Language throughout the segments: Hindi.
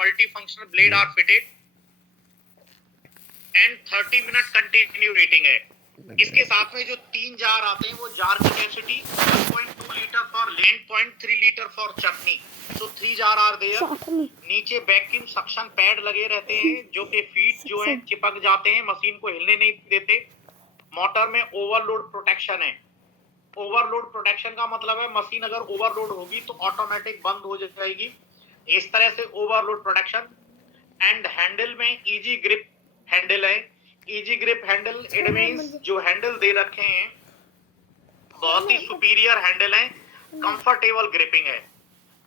multifunctional blade are fitted and 30 minute continue rating है। इसके साथ में जो 3 जार आते हैं वो जार की capacity 1.2 litre for land, 0.3 litre for chutney. So 3 jar are there. नीचे वैक्यूम सक्शन पैड लगे रहते हैं जो कि फीट जो है चिपक जाते हैं, मशीन को हिलने नहीं देते। मोटर में ओवरलोड प्रोटेक्शन है। ओवरलोड प्रोटेक्शन का मतलब है मशीन अगर ओवरलोड होगी तो ऑटोमेटिक बंद हो जाएगी, इस तरह से ओवरलोड प्रोटेक्शन। एंड हैंडल में इजी ग्रिप हैंडल है। Easy grip handle it means जो हैंडल दे रखे हैं बहुत ही सुपीरियर हैंडल है, कंफर्टेबल ग्रिपिंग है।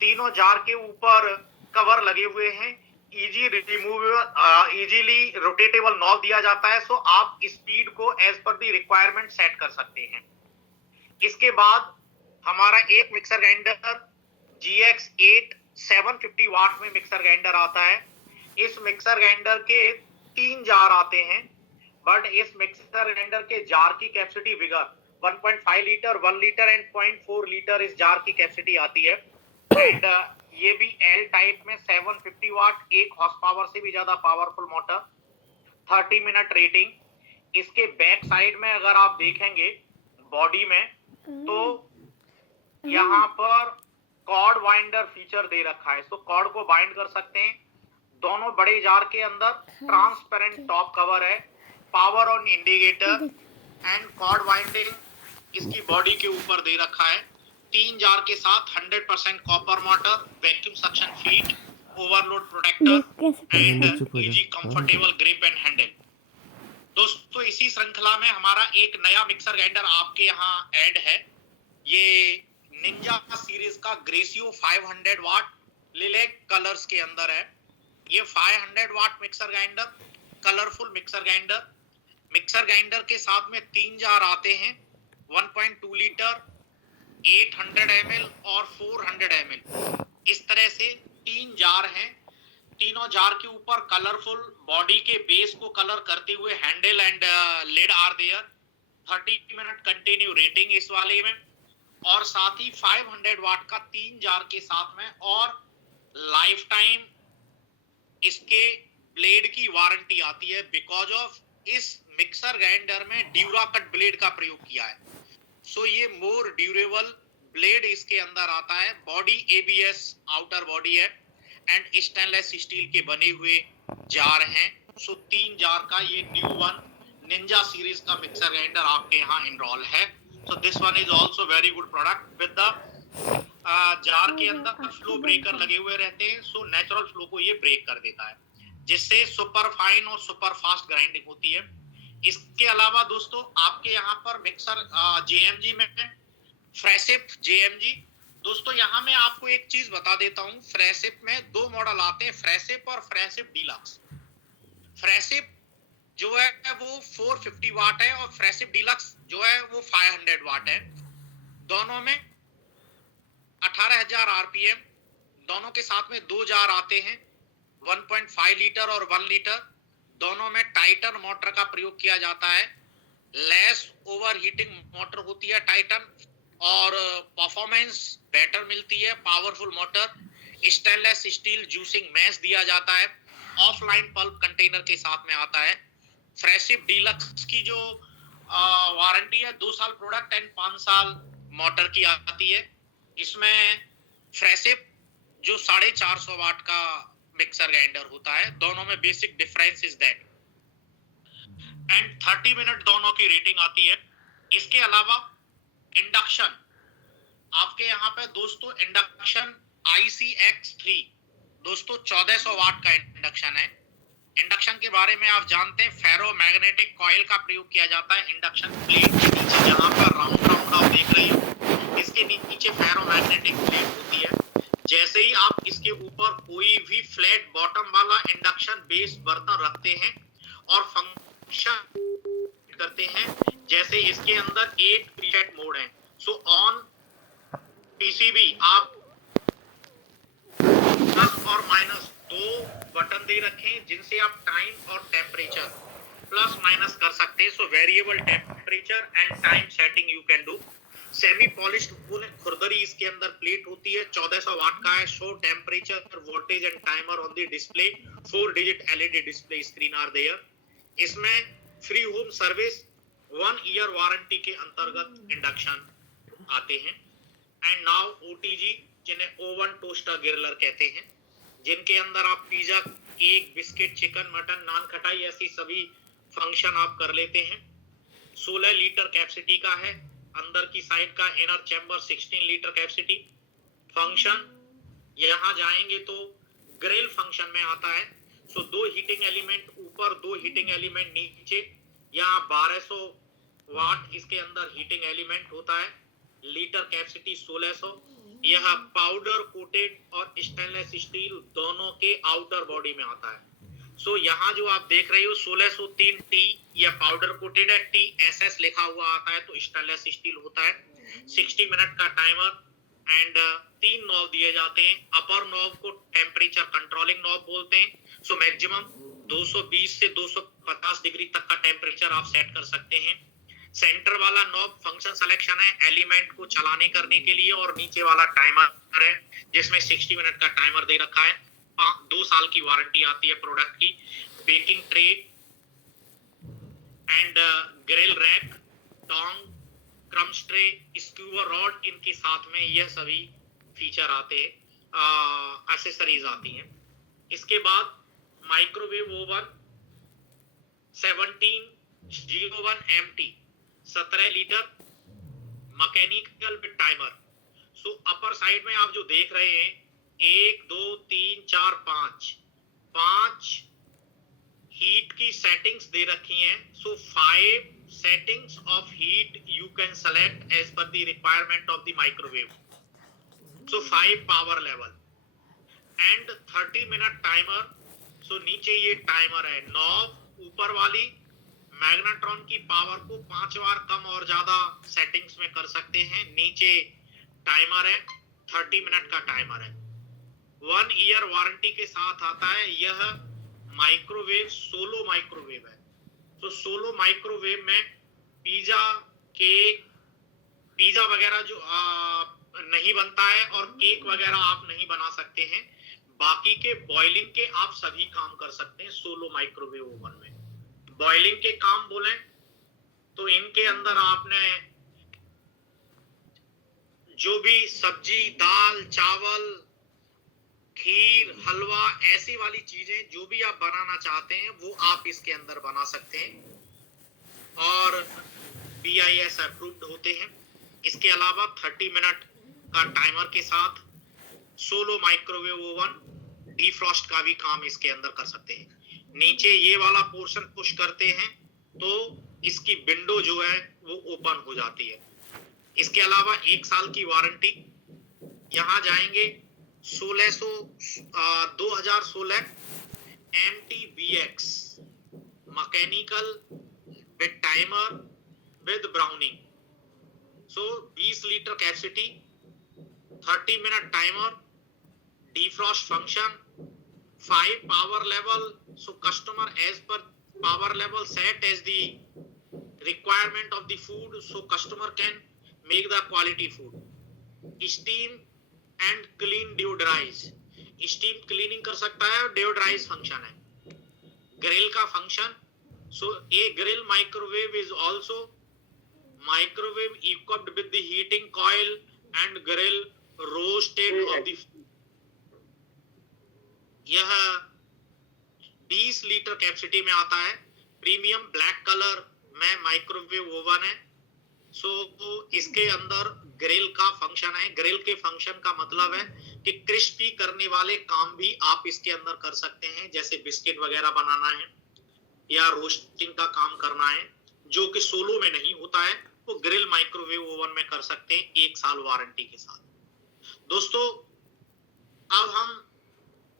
तीनों जार के ऊपर कवर लगे हुए हैं, easy removable, easily rotatable knob दिया जाता है, सो आप स्पीड को as per the requirement set कर सकते हैं। इसके बाद हमारा एक मिक्सर ग्राइंडर GX8 750 वाट में मिक्सर ग्राइंडर आता है। इस मिक्सर ग्राइंडर के 3 जार आते हैं, बट इस मिक्सर ग्राइंडर के जार की capacity bigger 1.5 litre, 1 litre and 0.4 litre इस जार की कैपेसिटी आती है। एंड ये भी L टाइप में 750 वाट, 1 हॉर्स पावर से भी ज्यादा पावरफुल मोटर, 30 मिनट रेटिंग। इसके बैक साइड में अगर आप देखेंगे बॉडी में तो यहाँ पर कॉर्ड वाइंडर फीचर दे रखा है, सो कॉर्ड को बाइंड कर सकते हैं। दोनों बड़े जार के अंदर ट्रांसपेरेंट टॉप कवर है, power on indicator and chord winding इसकी बॉडी के ऊपर दे रखा है। 3 जार के साथ 100% copper motor, vacuum suction feet, overload protector and easy comfortable grip and handle. दोस्तों इसी श्रृंखला में हमारा एक नया मिक्सर ग्राइंडर आपके यहाँ ऐड है। ये निंजा सीरीज का ग्रेसियो 500 वाट लिलैक कलर्स के अंदर है। ये 500 watt mixer grinder, colourful mixer grinder. Mixer grinder के साथ में 3 जार आते हैं, 1.2 लीटर, 800 ml और 400 ml। इस तरह से 3 जार हैं। तीनों जार के ऊपर कलरफुल बॉडी के बेस को कलर करते हुए handle and lid are there. 30 minute continue rating इस वाले में, और साथ ही 500 वाट का 3 जार के साथ में और लाइफ टाइम इसके ब्लेड की वारंटी आती है। बिकॉज ऑफ इस मिक्सर ग्राइंडर में ड्यूरा कट ब्लेड का प्रयोग किया है, सो ये मोर ड्यूरेबल ब्लेड इसके अंदर आता है। बॉडी ABS आउटर बॉडी है एंड स्टेनलेस स्टील के बने हुए जार हैं। सो 3 जार का ये न्यू वन निंजा सीरीज का मिक्सर ग्राइंडर आपके यहाँ इनरोल है। So this one is also very good product with the jar के अंदर फ्लो ब्रेकर लगे हुए रहते हैं, सो नेचुरल फ्लो को ये ब्रेक कर देता है, जिससे सुपर फाइन और सुपर फास्ट ग्राइंडिंग होती है। इसके अलावा दोस्तों आपके यहाँ पर मिक्सर JMG में फ्रेशिप JMG। दोस्तों यहाँ मैं आपको एक चीज बता देता हूँ, फ्रेशिप में 2 मॉडल आते हैं, फ्रेशिप और फ्रेशिप डीलक्स। फ्रेशिप जो है वो 450 वाट है और फ्रेशिप डीलक्स जो है वो 500 वाट है। दोनों में 18,000 RPM। दोनों के साथ में 2 जार आते हैं, 1.5 लीटर और 1 लीटर। दोनों में टाइटन मोटर का प्रयोग किया जाता है। लेस ओवरहीटिंग मोटर होती है टाइटन, और परफॉर्मेंस बेटर मिलती है, powerful motor. Stainless steel juicing mesh दिया जाता है, ऑफलाइन पल्प कंटेनर के साथ में आता है। फ्रेशिप डीलक्स की जो वारंटी है 2 साल प्रोडक्ट एंड 5 साल मोटर की आती है। इसमें फ्रेशिप जो 450 वाट का मिक्सर ग्राइंडर होता है, दोनों में basic difference is that, and 30 minute दोनों की रेटिंग आती है। इसके अलावा इंडक्शन आपके यहाँ पे दोस्तों इंडक्शन ICX3 दोस्तों 1400 वाट का इंडक्शन है। इंडक्शन के बारे में आप जानते हैं, फेरो मैग्नेटिक कॉइल का प्रयोग किया जाता है इंडक्शन प्लेट के नीचे, जहां पर राउंड राउंड आप देख रहे हो इसके नीचे फेरो मैग्नेटिक प्लेट होती है। जैसे ही आप इसके ऊपर कोई भी फ्लैट बॉटम वाला इंडक्शन बेस बर्तन रखते हैं और फंक्शन करते हैं, जैसे इसके अंदर एक प्रीसेट मोड है। सो ऑन PCB आप प्लस और माइनस 2 बटन दे रखे हैं, जिनसे आप टाइम और टेम्परेचर प्लस माइनस कर सकते हैं। So variable temperature and time setting you can do. Semi polished बोले खुरदरी इसके अंदर प्लेट होती है, 1400 वाट का है। Show temperature, voltage and timer on the display, 4 digit LED display screen are there. इसमें free home service, 1 year warranty के अंतर्गत इंडक्शन आते हैं। एंड नाउ ओटीजी, जिन्हें ओवन टोस्टर ग्रिलर कहते हैं, जिनके अंदर आप pizza, cake, biscuit, chicken, mutton, naan, खटाई ऐसी सभी फंक्शन आप कर लेते हैं। 16 लीटर कैपेसिटी का है, अंदर की साइड का inner chamber 16 litre capacity. Function यहां जाएंगे तो ग्रिल फंक्शन में आता है। सो 2 हीटिंग एलिमेंट ऊपर, 2 हीटिंग एलिमेंट नीचे। यहाँ 1200 वाट इसके अंदर हीटिंग एलिमेंट होता है। Litre capacity 1600। यह पाउडर कोटेड और स्टेनलेस स्टील दोनों के आउटर बॉडी में आता है। सो यहाँ जो आप देख रहे हो 1603 टी या पाउडर कोटेड है, TSS लिखा हुआ आता है तो स्टेनलेस स्टील होता है। 60 मिनट का टाइमर एंड 3 नॉब दिए जाते हैं। अपर नॉब को टेम्परेचर कंट्रोलिंग नॉब बोलते हैं। सो मैक्सिमम 220 से 250 डिग्री तक का टेम्परेचर आप सेट कर सकते हैं। सेंटर वाला नॉब फंक्शन सिलेक्शन है एलिमेंट को चलाने करने के लिए, और नीचे वाला टाइमर है जिसमें 60 मिनट का टाइमर दे रखा है। 2 साल की वारंटी आती है प्रोडक्ट की। Baking tray and grill rack, tong, crumbs tray, skewer rod, इनके साथ में यह सभी फीचर आते हैं, एक्सेसरीज आती हैं। इसके बाद microwave oven 1701 MT, 17 litre, mechanical with timer. So upper side में आप जो देख रहे हैं 1 2 3 4 5 हीट की सेटिंग्स दे रखी हैं। So 5 settings of heat you can select as per the requirement of the microwave. So 5 power level and 30 minute timer. So नीचे ये टाइमर है। नॉब ऊपर वाली मैग्नेट्रॉन की पावर को 5 बार कम और ज्यादा सेटिंग्स में कर सकते हैं। नीचे टाइमर है, 30 मिनट का टाइमर है। 1 ईयर वारंटी के साथ आता है। यह माइक्रोवेव सोलो माइक्रोवेव है। तो सोलो माइक्रोवेव में पिज्जा, केक, पिज्जा वगैरह जो नहीं बनता है और केक वगैरह आप नहीं बना सकते हैं। बाकी के बॉइलिंग के आप सभी काम कर सकते हैं सोलो माइक्रोवेव ओवन में। बॉइलिंग के काम बोले तो इनके अंदर आपने जो भी सब्जी, दाल, चावल, खीर, हलवा, ऐसी वाली चीजें जो भी आप बनाना चाहते हैं वो आप इसके अंदर बना सकते हैं और BIS अप्रूव्ड होते हैं। इसके अलावा 30 मिनट का टाइमर के साथ सोलो माइक्रोवेव ओवन डिफ्रॉस्ट का भी काम इसके अंदर कर सकते हैं। नीचे ये वाला पोर्शन पुश करते हैं तो इसकी विंडो जो है वो ओपन हो जाती है। इसके अलावा 1 साल की वारंटी। यहाँ जाएंगे 2016 MTBX mechanical with timer with browning. So 20 litre capacity, 30 minute timer, defrost function, 5 power level. So customer as per power level set as the requirement of the food, so customer can make the quality food. Steam and clean deodorize, steam cleaning कर सकता है और deodorize function है। grill का function, so a grill microwave is also microwave equipped with the heating coil and grill roasted of the food। यह 20 लीटर कैपेसिटी में आता है। प्रीमियम ब्लैक कलर में माइक्रोवेव ओवन है। सो इसके अंदर ग्रिल का फंक्शन है। ग्रिल के फंक्शन का मतलब है कि क्रिस्पी करने वाले काम भी आप इसके अंदर कर सकते हैं, जैसे बिस्किट वगैरह बनाना है या रोस्टिंग का काम करना है, जो कि सोलो में नहीं होता है, वो ग्रिल माइक्रोवेव ओवन में कर सकते हैं 1 साल वारंटी के साथ। दोस्तों अब हम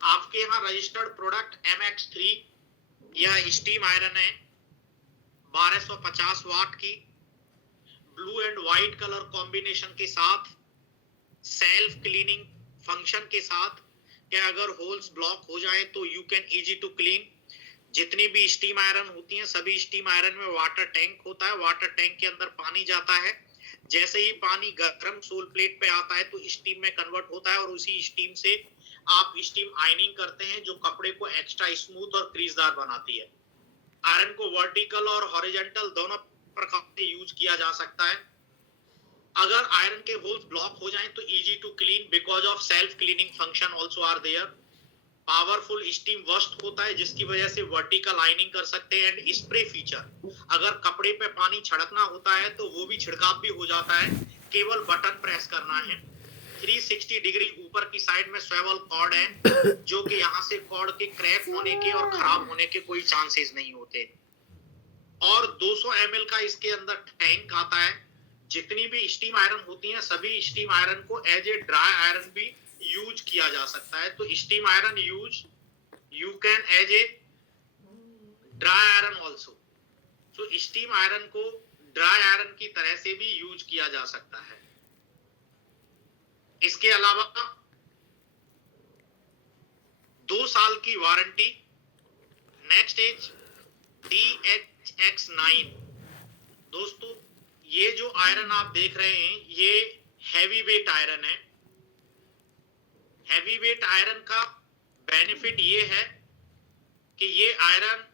आपके यहाँ रजिस्टर्ड प्रोडक्ट MX3, यह स्टीम आयरन है 1250 वाट की, blue and white colour combination के साथ, सेल्फ क्लीनिंग फंक्शन के साथ, कि अगर होल्स ब्लॉक हो जाए तो you can easy to clean. जितनी भी स्टीम आयरन होती हैं सभी स्टीम आयरन में वाटर टैंक होता है। वाटर टैंक के अंदर पानी जाता है, जैसे ही पानी गर्म सोल प्लेट पे आता है तो स्टीम में कन्वर्ट होता है और उसी स्टीम से आप स्टीम आयनिंग करते हैं जो कपड़े को एक्स्ट्रा स्मूथ और क्रीजदार बनाती है। आयरन को वर्टिकल और हॉरिजॉन्टल दोनों प्रकार से यूज किया जा सकता है। अगर आयरन के होल्स ब्लॉक हो जाएं तो easy to clean because of self cleaning function also are there. Powerful steam burst होता है जिसकी वजह से वर्टिकल आयनिंग कर सकते हैं। एंड स्प्रे फीचर, अगर कपड़े पे पानी छिड़कना होता है तो वो भी छिड़काव भी हो जाता है, केवल बटन प्रेस करना है। 360 डिग्री ऊपर की साइड में स्वेवल कॉर्ड है जो कि यहाँ से कॉर्ड के क्रैक होने के और खराब होने के कोई चांसेस नहीं होते। और 200 ml का इसके अंदर टैंक आता है। जितनी भी स्टीम आयरन होती हैं सभी स्टीम आयरन को एज ए ड्राई आयरन भी यूज किया जा सकता है। तो steam iron use you can as a dry iron also. तो स्टीम आयरन को ड्राई आयरन की तरह से भी यूज किया जा सकता है। इसके अलावा 2 साल की वारंटी। Next is DHX9। दोस्तों ये जो आयरन आप देख रहे हैं ये हैवी वेट आयरन है। हैवी वेट आयरन का बेनिफिट ये है कि ये आयरन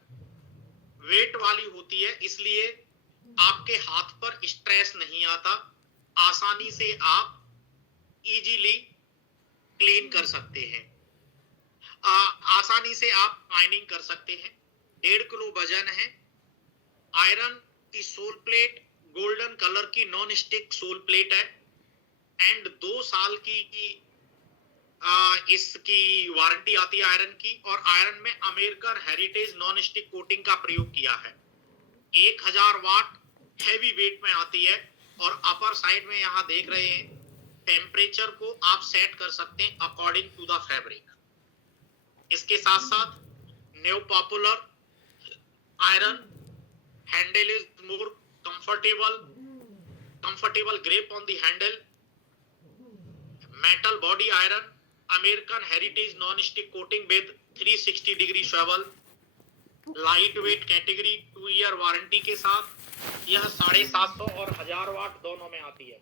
वेट वाली होती है, इसलिए आपके हाथ पर स्ट्रेस नहीं आता, आसानी से आप इजीली क्लीन कर सकते हैं, आसानी से आप आयनिंग कर सकते हैं। 1.5 किलो वजन है। आयरन की सोल प्लेट गोल्डन कलर की नॉन स्टिक सोल प्लेट है। एंड 2 साल की इसकी वारंटी आती है आयरन की। और आयरन में American heritage non stick coating का प्रयोग किया है। 1000 वाट हैवी वेट में आती है। और अपर साइड में यहाँ देख रहे हैं टेम्परेचर को आप सेट कर सकते हैं अकॉर्डिंग टू द फैब्रिक। इसके साथ साथ new popular iron handle is more comfortable grip on the handle, metal body iron, American heritage non-stick coating with 360 degree swivel, light weight category, 2 year warranty के साथ। यह 750 और 1000 वाट दोनों में आती है।